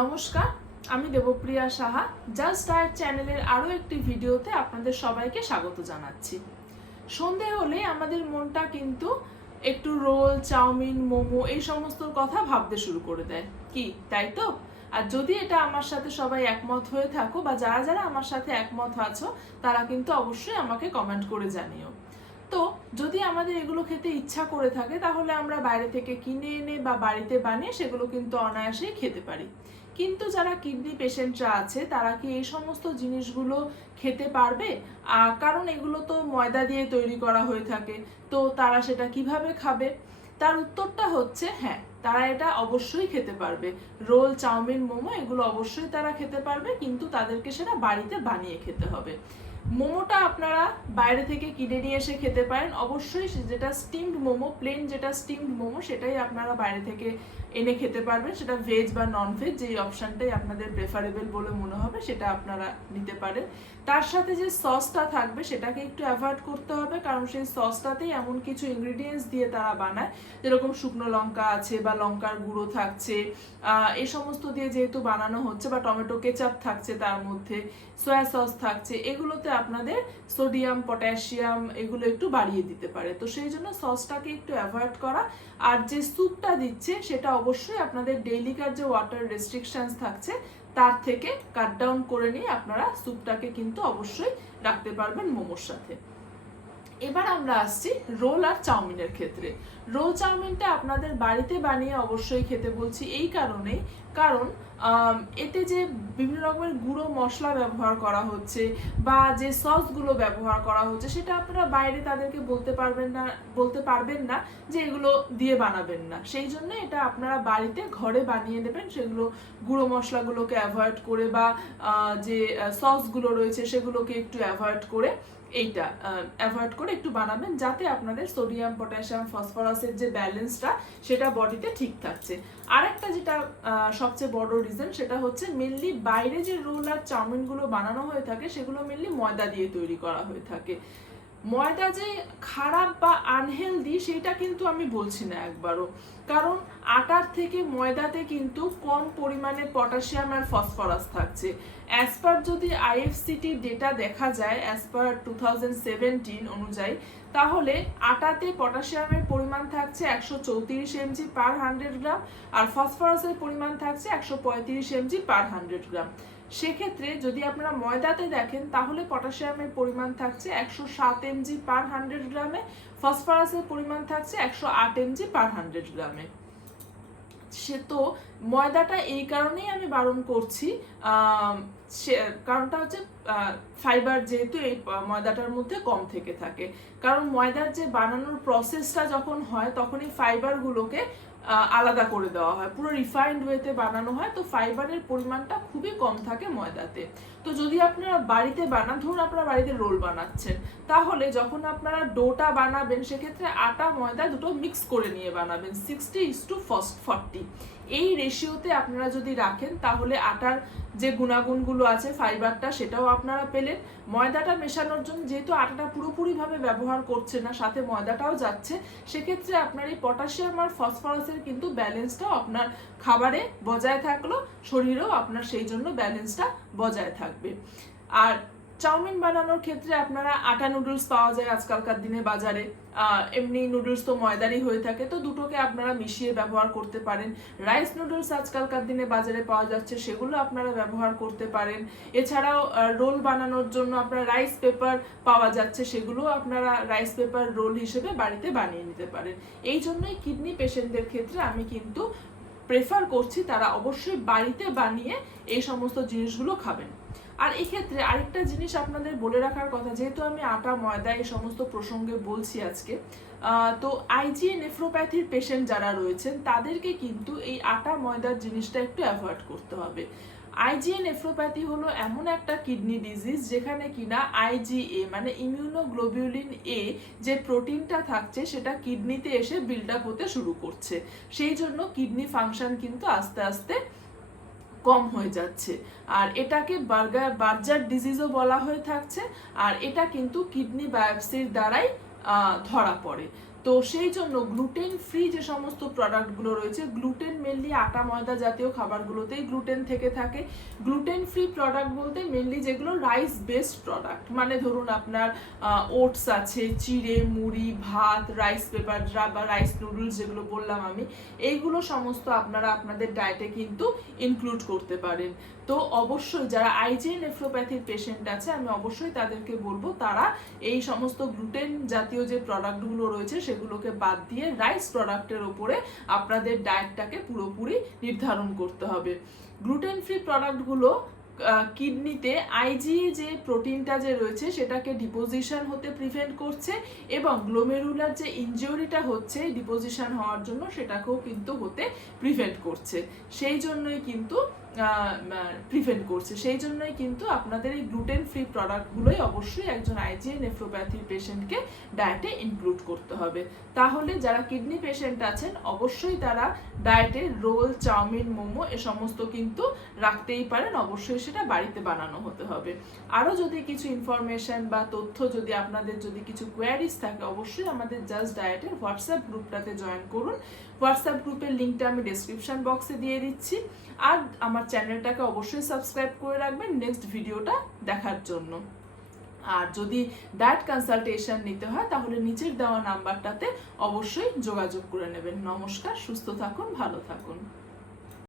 নমস্কার, আমি Debapriya Saha. Just diet চ্যানেলের আরও একটি ভিডিওতে আপনাদের সবাইকে স্বাগত জানাচ্ছি। সন্ধে হলে আমাদের মনটা কিন্তু একটু রোল, চাউমিন, মোমো এই সমস্ত কথা ভাবতে শুরু করে দেয়। কি, তাই তো? আর যদি এটা আমার সাথে সবাই একমত হয়ে থাকো বা যারা যারা আমার সাথে একমত আছো, তারা কিন্তু অবশ্যই আমাকে কমেন্ট করে জানিও। তো, যদি আমাদের এগুলো খেতে ইচ্ছা করে থাকে, তাহলে আমরা বাইরে থেকে কিনে এনে বা বাড়িতে বানিয়ে সেগুলো কিন্তু অনায়াসেই খেতে পারি। কিন্তু যারা কিডনি পেশেন্টরা আছে, তারা কি এই সমস্ত জিনিসগুলো খেতে পারবে? কারণ এগুলো তো ময়দা দিয়ে তৈরি করা হয়ে থাকে। তো তারা সেটা কীভাবে খাবে? তার উত্তরটা হচ্ছে হ্যাঁ তারা এটা অবশ্যই খেতে পারবে। রোল, চাউমিন, মোমো, এগুলো অবশ্যই তারা খেতে পারবে, কিন্তু তাদেরকে সেটা বাড়িতে বানিয়ে খেতে হবে। মোমোটা আপনারা বাইরে থেকে কিনে নিয়ে এসে খেতে পারেন। অবশ্যই যেটা স্টিমড মোমো প্লেন যেটা স্টিমড মোমো, সেটাই আপনারা বাইরে থেকে এনে খেতে পারবেন। সেটা ভেজ বা নন ভেজ যেই অপশানটাই আপনাদের প্রেফারেবল বলে মনে হবে, সেটা আপনারা নিতে পারেন। তার সাথে যে সসটা থাকবে, সেটাকে একটু অ্যাভয়েড করতে হবে, কারণ সেই সসটাতেই এমন কিছু ইনগ্রিডিয়েন্টস দিয়ে তারা বানায়। যেরকম শুকনো লঙ্কা আছে বা লঙ্কার গুঁড়ো থাকছে এই সমস্ত দিয়ে যেহেতু বানানো হচ্ছে বা টমেটো কেচাপ থাকছে তার মধ্যে সয়া সস থাকছে, এগুলোতে আপনাদের সোডিয়াম পটাশিয়াম এগুলো একটু বাড়িয়ে দিতে পারে। তো সেই জন্য সসটাকে একটু অ্যাভয়েড করা। আর যে স্যুপটা দিচ্ছে সেটা অবশ্যই আপনাদের ডেইলিকার যে ওয়াটার রেস্ট্রিকশনস থাকছে, তার থেকে কাট ডাউন করে নিয়ে আপনারা স্যুপটাকে কিন্তু অবশ্যই রাখতে পারবেন মোমোর সাথে। এবার আমরা আসছি রোল আর চাউমিনের ক্ষেত্রে। রোল চাউমিনটা আপনাদের বাড়িতে বানিয়ে অবশ্যই খেতে বলছি, এই কারণেই কারণ এতে যে বিভিন্ন রকমের গুঁড়ো মশলা ব্যবহার করা হচ্ছে বা যে সসগুলো ব্যবহার করা হচ্ছে, সেটা আপনারা বাইরে তাদেরকে বলতে পারবেন না, বলতে পারবেন না যে এগুলো দিয়ে বানাবেন না। সেই জন্য এটা আপনারা বাড়িতে ঘরে বানিয়ে নেবেন সেগুলো গুঁড়ো মশলাগুলোকে অ্যাভয়েড করে বা যে সসগুলো রয়েছে সেগুলোকে একটু অ্যাভয়েড করে এইটা অ্যাভয়েড করে একটু বানাবেন যাতে আপনাদের সোডিয়াম পটাশিয়াম ফসফরাসের যে ব্যালেন্সটা সেটা বডিতে ঠিক থাকছে। আরেকটা যেটা সবচেয়ে বড় রিজন সেটা হচ্ছে মেনলি বাইরে যে রোল আর চাউমিনগুলো বানানো হয়ে থাকে, সেগুলো মেনলি ময়দা দিয়ে তৈরি করা হয়ে থাকে। ময়দা যে খারাপ বা আনহেলদি সেটা কিন্তু আমি বলছি না একবারও। কারণ আটার থেকে ময়দাতে কিন্তু কম পরিমাণে পটাশিয়াম আর ফসফরাস থাকছে। অ্যাজ পার যদি আইএফসিটি ডেটা দেখা যায় অ্যাজ পার টু অনুযায়ী, তাহলে আটাতে পটাশিয়ামের পরিমাণ থাকছে একশো চৌত্রিশ এমজি পার হান্ড্রেড গ্রাম আর ফসফরাসের পরিমাণ থাকছে একশো পঁয়ত্রিশ এমজি পার হান্ড্রেড গ্রাম সেক্ষেত্রে যদি আপনারা ময়দাতে দেখেন, তাহলে পটাশিয়ামের পরিমাণ থাকছে একশো সাত এমজি পার হান্ড্রেড গ্রামে, ফসফরাসের পরিমাণ থাকছে একশো আট এমজি পার হান্ড্রেড গ্রামে। সে তো ময়দাটা এই কারণেই আমি বারণ করছি সে, কারণটা হচ্ছে ফাইবার যেহেতু এই ময়দাটার মধ্যে কম থেকে থাকে। কারণ ময়দার যে বানানোর প্রসেসটা যখন হয় তখন এই ফাইবারগুলোকে আলাদা করে দেওয়া হয়। পুরো রিফাইন্ড ওয়েতে বানানো হয়, তো ফাইবারের পরিমাণটা খুবই কম থাকে ময়দাতে। তো যদি আপনারা বাড়িতে বানান, ধরুন আপনারা বাড়িতে রোল বানাচ্ছেন, তাহলে যখন আপনারা ডোটা বানাবেন, সেক্ষেত্রে আটা, ময়দা দুটো মিক্স করে নিয়ে বানাবেন sixty is to first forty এই রেশিওতে আপনারা যদি রাখেন, তাহলে আটার যে গুণাগুণগুলো আছে, ফাইবারটা, সেটাও আপনারা পেলেন। ময়দাটা মেশানোর জন্য যেহেতু আটাটা পুরোপুরিভাবে ব্যবহার করছে না, সাথে ময়দাটাও যাচ্ছে, সেক্ষেত্রে আপনার এই পটাশিয়াম আর ফসফরাসের কিন্তু ব্যালেন্সটাও আপনার খাবারে বজায় থাকল শরীরেও আপনার সেই জন্য ব্যালেন্সটা বজায় থাকবে। আর চাউমিন বানানোর ক্ষেত্রে আপনারা আটা নুডলস পাওয়া যায় আজকালকার দিনে বাজারে। এমনি নুডলস তো ময়দারই হয়ে থাকে, তো দুটোকে আপনারা মিশিয়ে ব্যবহার করতে পারেন। রাইস নুডলস আজকালকার দিনে বাজারে পাওয়া যাচ্ছে, সেগুলো আপনারা ব্যবহার করতে পারেন। এছাড়াও রোল বানানোর জন্য আপনার রাইস পেপার পাওয়া যাচ্ছে সেগুলো আপনারা রাইস পেপার রোল হিসেবে বাড়িতে বানিয়ে নিতে পারেন। এই জন্যই কিডনি পেশেন্টদের ক্ষেত্রে আমি কিন্তু প্রেফার করছি তারা অবশ্যই বাড়িতে বানিয়ে এই সমস্ত জিনিসগুলো খাবেন। আর এক্ষেত্রে ক্ষেত্রে আরেকটা জিনিস আপনাদের বলে রাখার কথা, যেহেতু আমি আটা, ময়দা এই সমস্ত প্রসঙ্গে বলছি আজকে তো আইজিএ নেফ্রোপ্যাথির পেশেন্ট যারা রয়েছেন, তাদেরকে কিন্তু এই আটা, ময়দার জিনিসটা একটু অ্যাভয়েড করতে হবে। আইজিএ নেফ্রোপ্যাথি হলো এমন একটা কিডনি ডিজিজ যেখানে কিনা আইজিএ মানে ইমিউনোগ্লোবিউলিন এ যে প্রোটিনটা থাকছে সেটা কিডনিতে এসে বিল্ড আপ হতে শুরু করছে। সেই জন্য কিডনি ফাংশন কিন্তু আস্তে আস্তে কম হয়ে যাচ্ছে। আর এটাকে বার্গার বার্জার ডিজিজও বলা হয়ে থাকছে। আর এটা কিন্তু কিডনি বায়োপসির দ্বারাই ধরা পড়ে। তো সেই জন্য গ্লুটেন ফ্রি যে সমস্ত প্রোডাক্টগুলো রয়েছে গ্লুটেন মেনলি আটা, ময়দা জাতীয় খাবারগুলোতেই গ্লুটেন থেকে থাকে। গ্লুটেন ফ্রি প্রোডাক্ট বলতে মেনলি যেগুলো রাইস বেসড প্রোডাক্ট মানে ধরুন আপনার ওটস আছে, চিড়ে, মুড়ি, ভাত রাইস পেপার বা রাইস নুডলস যেগুলো বললাম আমি, এইগুলো সমস্ত আপনারা আপনাদের ডায়েটে কিন্তু ইনক্লুড করতে পারেন। তো অবশ্যই যারা আইজিএন নেফ্রোপ্যাথির পেশেন্ট আছে, আমি অবশ্যই তাদেরকে বলব, তারা এই সমস্ত গ্লুটেন জাতীয় যে প্রোডাক্টগুলো রয়েছে সেগুলোকে বাদ দিয়ে রাইস প্রোডাক্টের ওপরে আপনাদের ডায়েটটাকে পুরোপুরি নির্ধারণ করতে হবে। গ্লুটেন ফ্রি প্রোডাক্টগুলো কিডনিতে আইজিএ যে প্রোটিনটা যে রয়েছে, সেটাকে ডিপোজিশন হতে প্রিভেন্ট করছে এবং গ্লোমেরুলার যে ইনজিওরিটা হচ্ছে ডিপোজিশন হওয়ার জন্য সেটাকেও কিন্তু হতে প্রিভেন্ট করছে। সেই জন্যই কিন্তু প্রিভেন্ট করছে। সেই জন্যই কিন্তু আপনাদের এই গ্লুটেন ফ্রি প্রোডাক্টগুলোই অবশ্যই একজন আইজিএ নেফ্রোপ্যাথির পেশেন্টকে ডায়েটে ইনক্লুড করতে হবে। তাহলে যারা কিডনি পেশেন্ট আছেন, অবশ্যই তারা ডায়েটে রোল, চাউমিন, মোমো এ সমস্ত কিন্তু রাখতেই পারেন। অবশ্যই সেটা বাড়িতে বানানো হতে হবে। আরও যদি কিছু ইনফরমেশন বা তথ্য যদি আপনাদের যদি কিছু কোয়ারিজ থাকে, অবশ্যই আমাদের জাস্ট ডায়েটের হোয়াটসঅ্যাপ গ্রুপটাতে জয়েন করুন। হোয়াটসঅ্যাপ গ্রুপের লিঙ্কটা আমি ডেসক্রিপশন বক্সে দিয়ে দিচ্ছি। আর আমার চ্যানেলটাকে অবশ্যই সাবস্ক্রাইব করে রাখবেন নেক্সট ভিডিওটা দেখার জন্য। আর যদি ডায়েট কনসালটেশন নিতে হয়, তাহলে নিচের দেওয়া নাম্বারটাতে অবশ্যই যোগাযোগ করে নেবেন। নমস্কার, সুস্থ থাকুন, ভালো থাকুন।